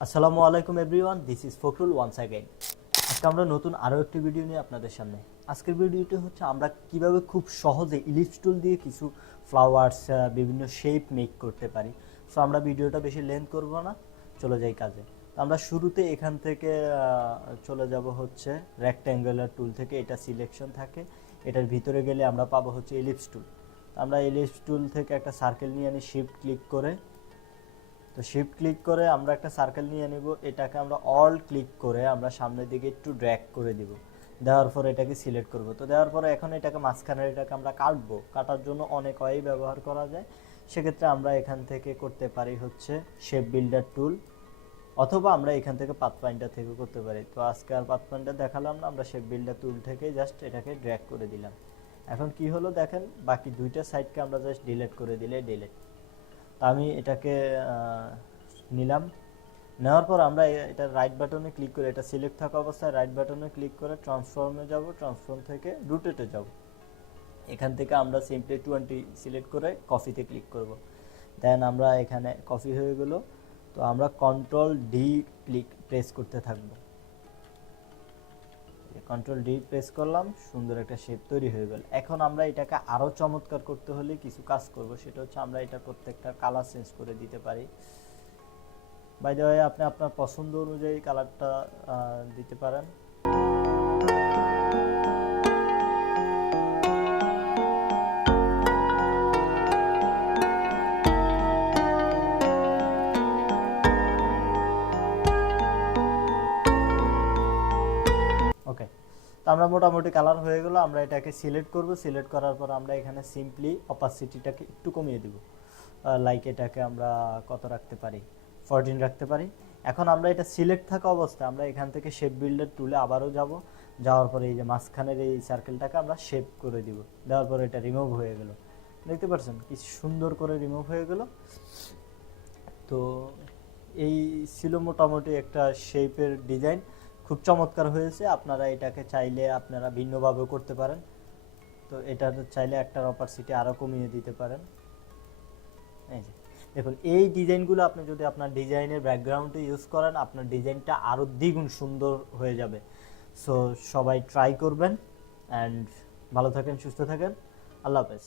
আসসালামু আলাইকুম everyone, this is Fakhrul once again. আজকে আমরা নতুন আরও একটি ভিডিও নিয়ে আপনাদের সামনে। আজকের ভিডিওটি হচ্ছে আমরা কিভাবে খুব সহজে ইলিপস টুল দিয়ে কিছু ফ্লাওয়ার্স বিভিন্ন শেপ মেক করতে পারি। সো আমরা ভিডিওটা বেশি লেন্থ করব না, চলে যাই কাজে। তো আমরা শুরুতে এখান থেকে চলে যাব হচ্ছে রেক্ট্যাঙ্গুলার টুল থেকে, এটা সিলেকশন থাকে, এটার ভিতরে গেলে আমরা পাবো হচ্ছে ইলিপস টুল। আমরা ইলিপস টুল থেকে একটা সার্কেল নিয়ে আনি, শিফট ক্লিক করে। তো শিফট ক্লিক করে আমরা একটা সার্কেল নিয়ে নিব, এটাকে আমরা অল ক্লিক করে আমরা সামনের দিকে একটু ড্র্যাগ করে দিব। দেওয়ার পর এটাকে সিলেক্ট করব। তো দেওয়ার পরে এখন এটাকে মাঝখানের এটাকে আমরা কাটবো। কাটার জন্য অনেক ওয়েই ব্যবহার করা যায়। সেক্ষেত্রে আমরা এখান থেকে করতে পারি হচ্ছে শেপ বিল্ডার টুল, অথবা আমরা এখান থেকে পাথফাইন্ডার থেকে করতে পারি। তো আজকে আর পাথফাইন্ডার দেখালাম না, আমরা শেপ বিল্ডার টুল থেকে জাস্ট এটাকে ড্র্যাগ করে দিলাম। এখন কি হলো দেখেন, বাকি দুইটা সাইডকে আমরা জাস্ট ডিলিট করে দিলে ডিলিট। তা আমি এটাকে নিলাম। নেওয়ার পর আমরা এটা রাইট বাটনে ক্লিক করে, এটা সিলেক্ট থাকা অবস্থায় রাইট বাটনে ক্লিক করে ট্রান্সফর্মে যাব, ট্রান্সফর্ম থেকে রোটেটে যাব। এখান থেকে আমরা সিম্পলি 20 সিলেক্ট করে কপিতে ক্লিক করব। দেন আমরা এখানে কপি হয়ে গেল। তো আমরা কন্ট্রোল ডি প্রেস করতে থাকবো। কন্ট্রোল ডি প্রেস করলাম, সুন্দর একটা শেপ তৈরি হয়ে গেল। এখন আমরা এটাকে আরও চমৎকার করতে হলে কিছু কাজ করব, সেটা হচ্ছে আমরা এটা প্রত্যেকটা কালার চেঞ্জ করে দিতে পারি। বাই দ্য ওয়ে, আপনি আপনার পছন্দ অনুযায়ী কালারটা দিতে পারেন। ওকে, তো আমরা মোটামুটি কালার হয়ে গেল। আমরা এটাকে সিলেক্ট করব, সিলেক্ট করার পর আমরা এখানে সিম্পলি অপাসিটিটাকে একটু কমিয়ে দেব। লাইক এটাকে আমরা কত রাখতে পারি, 14 রাখতে পারি। এখন আমরা এটা সিলেক্ট থাকা অবস্থায় আমরা এখান থেকে শেপ বিল্ডার টুলে আবারও যাব। যাওয়ার পরে এই যে মাঝখানের এই সার্কেলটাকে আমরা শেপ করে দিব। দেওয়ার পরে এটা রিমুভ হয়ে গেল। দেখতে পাচ্ছেন কি সুন্দর করে রিমুভ হয়ে গেল। তো এই ছিল মোটামুটি একটা শেপের ডিজাইন, খুব চমৎকার হয়েছে। আপনারা এটাকে চাইলে আপনারা ভিন্নভাবেও করতে পারেন। তো এটা চাইলে একটার অপারসিটি আরও কমিয়ে দিতে পারেন। এই যে দেখুন, এই ডিজাইনগুলো আপনি যদি আপনার ডিজাইনের ব্যাকগ্রাউন্ডে ইউজ করেন, আপনার ডিজাইনটা আরও দ্বিগুণ সুন্দর হয়ে যাবে। সো সবাই ট্রাই করবেন। অ্যান্ড ভালো থাকেন, সুস্থ থাকেন। আল্লাহ হাফেজ।